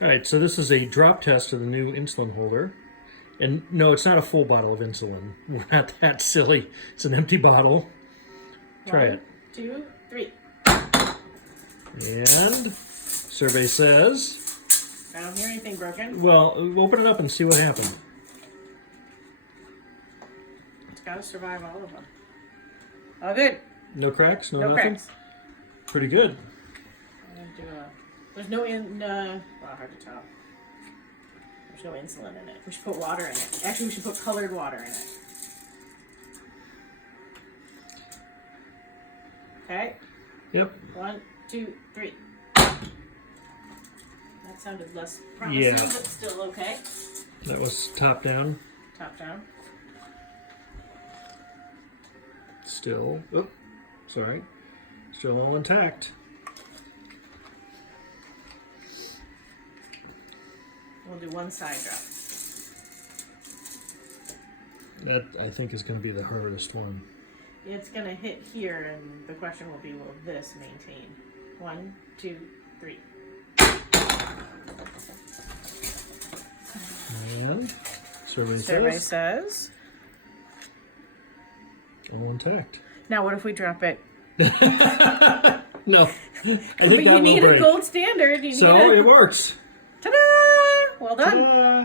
All right, so this is a drop test of the new insulin holder. And no, it's not a full bottle of insulin. We're not that silly. It's an empty bottle. Try it. 1, 2, 3. And survey says... I don't hear anything broken. Well, open it up and see what happened. It's got to survive all of them. Oh, good. No cracks? No No nothing? cracks. Pretty good. I'm gonna do there's no well, hard to tell. There's no insulin in it. We should put water in it. Actually, we should put colored water in it. Okay. Yep. 1, 2, 3. That sounded less promising, Yeah. but still okay. That was top down. Top down. Still. Oh, sorry. Still all intact. We'll do one side drop. That, I think, is going to be the hardest one. It's going to hit here, and the question will be, will this maintain? 1, 2, 3. And survey Survey says says. all intact. Now, what if we drop it? No. I But think you that need will a break. gold standard. You So need it works. Ta-da! Well done. Ta-da!